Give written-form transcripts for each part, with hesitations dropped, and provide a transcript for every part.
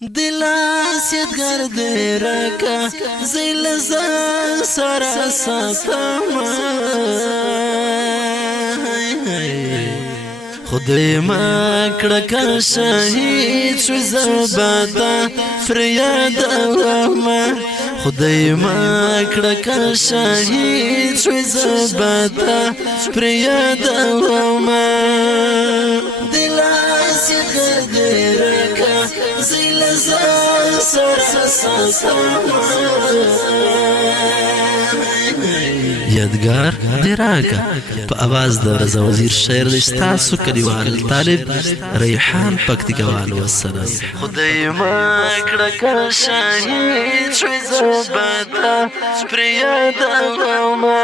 دلاس یدګر دې راکا زیل زان سره ساتم خدای ما کړه کا شهید شو زباتا فریاد وما خدای ما کړه کا شهید شو زباتا فریاد وما دلاس یدګر دې راکا زیل زان سره ساتم یادګار دې راکا په आवाज د رضا وزیر شعر لستاسو کلیوال طالب ریحان پکتیکوال والسلام خدای ما کړه کا شهید شو زباتا فریاد وما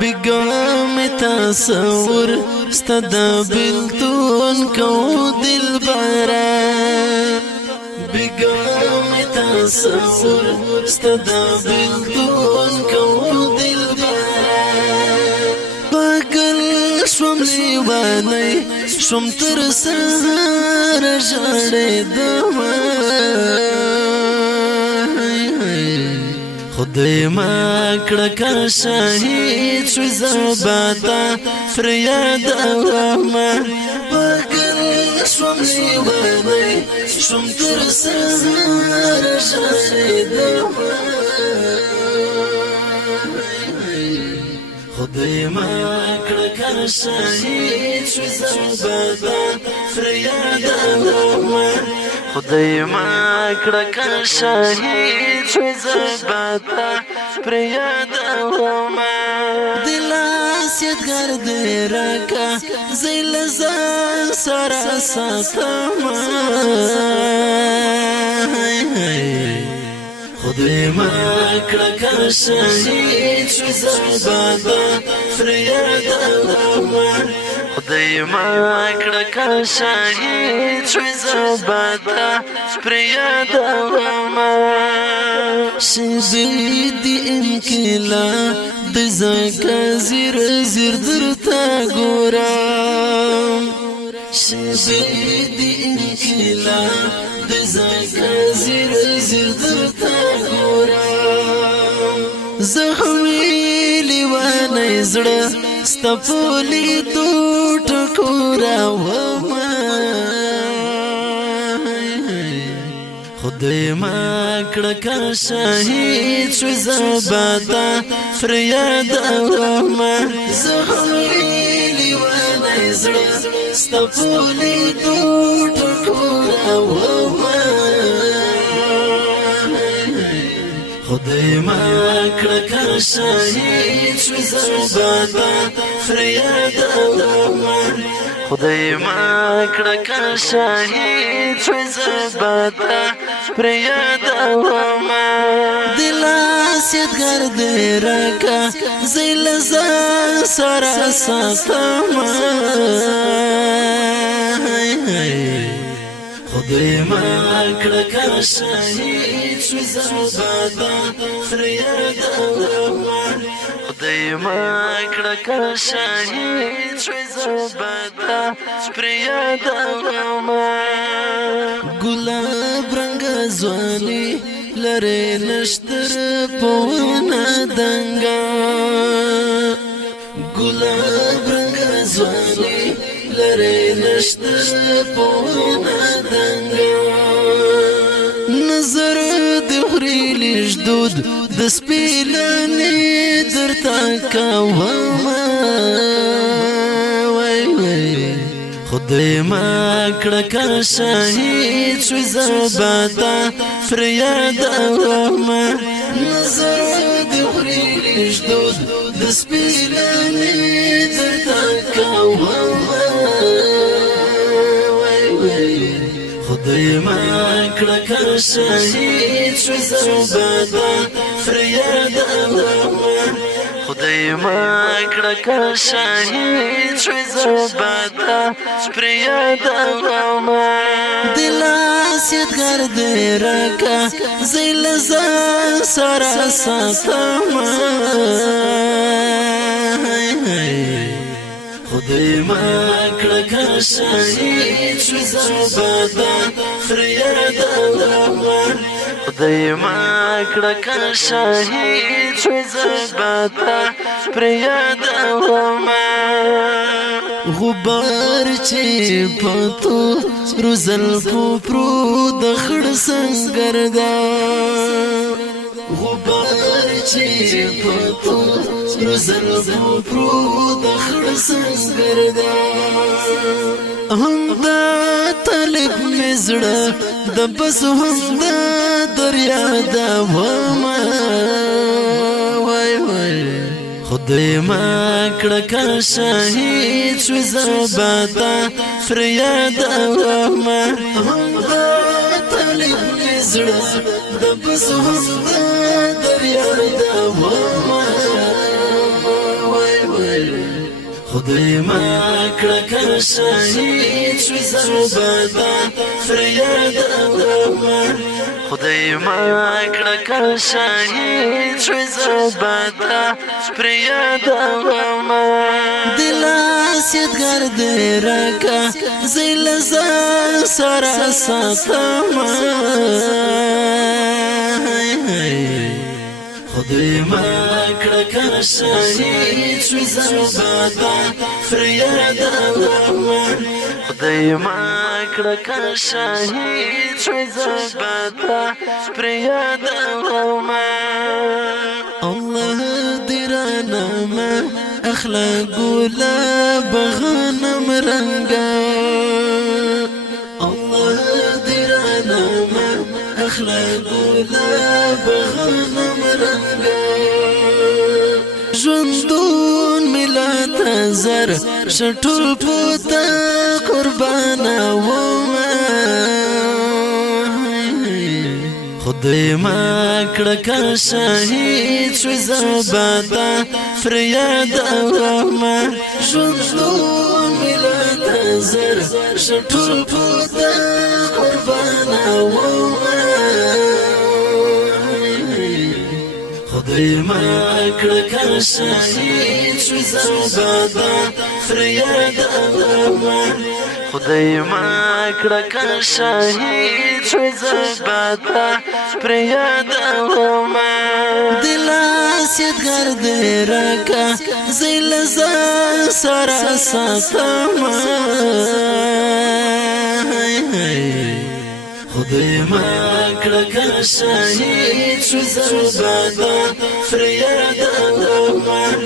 بګم تصور ستد بلتون کو دلبرا بګم تصور ستد بلتون کو شوم لیوانی شوم تر سهار ژړېدم خدای ما کړه کا شهید شو زباتا فریاد وما پګل شوم لیوانی شوم تر سهار ژړېدم خدای ما کړه کا شهید شو زباتا فریاد وما خدای ما کړه کا شهید شو زباتا فریاد وما دلاس یدګر دې راکا زیل زان سره ساتم خدای ما کړه کا شهید شو زباتا فریاد وما خدای ما کړه کا شهید شو زباتا فریاد وما شهید انقلاب د زکه زیر زیر درته ګورم شهید انقلاب د زکه زیر زیر درته زخمی لیوانی زړه ستپولی تو ټکورا وما خدای ما کړه کا شهید شو زباتا فریاد وما زخمی لیوانی زړه ستپولی تو ټکورا وما خدای ما کړه کا شهید شو زباتا فریاد وما خدای ما کړه کا شهید شو زباتا فریاد وما دلاس یدګر دې راکا زیل زان سره ساتم خدای ما کړه کا شهید شو زباتا فریاد وما خدای ما کړه کا شهید شو زباتا فریاد وما ګلاب رنگ ځواني لره نشتر پونه دنګا ګلاب رنگ ځواني لره نشتر پونه دنګا نظر د خریلی جدود د سپیلنې درته کومه خدای ما کړه کا شهید شو زباتا فریاد وما نظر د خریلی جدود د سپیلنې درته کومه خدای ما کړه کا شهید شو زباتا فریاد وما خدای ما کړه کا شهید شو زباتا فریاد وما دلاس یدګر دې راکا زیل زان سره ساتم خدای ما کړه که شهید شو زبادا فریاد امان خدای ما کړه که شهید شو زبادا فریاد امان غبار چې پتو روزل پرو د خړ سنگر دا غبار چې پتو روزل پرو د خړ سنگر دا هم دا طالب مزړه د بس هم دا دریا دا وما وای وای خدای ما کړه که شهید شو زبادا فریاد وما هم دا طالب مزړه د بس هم دا دریا دا وما خدای ما کړه که شهید شو زبادا فریاد امان خدای ما کړه که شهید شو زبادا فریاد امان دلاس یادګار دې راکا زیل زان سره ساتم خدای ما کړه که شهید شو زبادا فریاد امان خدای ما کړه که شهید شو زبادا فریاد امان الله دې رانما اخلاق ګلاب غنم رنګا الله دې رانما اخلاق ګلاب غنم رنګا ژوندون ملت زر شټول پوتا قربانا وما خدای ما کړه که شهید شو زبادا فریاد امان ژوندون ملت زر شټول پوتا قربانا وما خدای ما کړه که شهید شو زبادا فریاد امان خدای ما کړه که شهید شو زبادا فریاد امان دلاس یادګار دې راکا زیل زان سره ساتم خدای ما کړه که شهید شو زبادا فریاد امان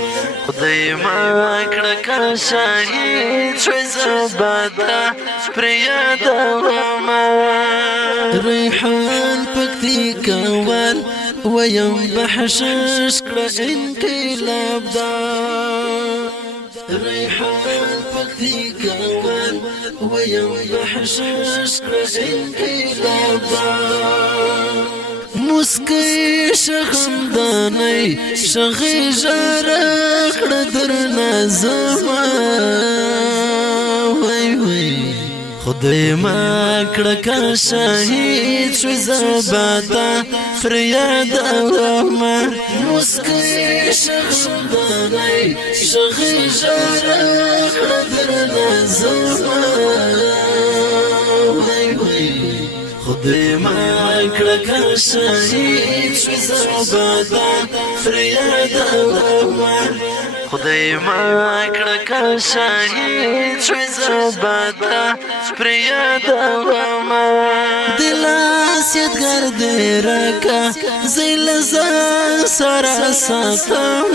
خدای ما کړه که شهید شو زبادا فریاد امان ریحان پکتی کوال ویم بحشش کړه انقلاب دا ریحان پکتی کوال ویم بحشش کړه انقلاب دا مسکی شخمدانی شغی جارا کړه درنا زما وای وای خدای ما کړه که شهید شو زبادا فریاد امان مسکی شخمدانی شغی جارا کړه درنا زما وای وای خدای ما کړه که شهید شو زبادا فریاد امان خدای ما کړه که شهید شو زبادا فریاد امان دلاس یادګار دې راکا زیل زان سره ساتم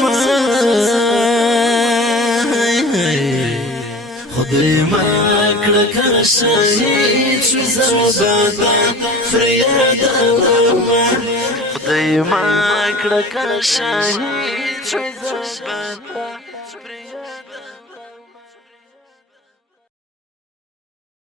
خدای ما کړه که شهید شو زبادا فریاد امان خدای ما کړه که شهید شو زبادا فریاد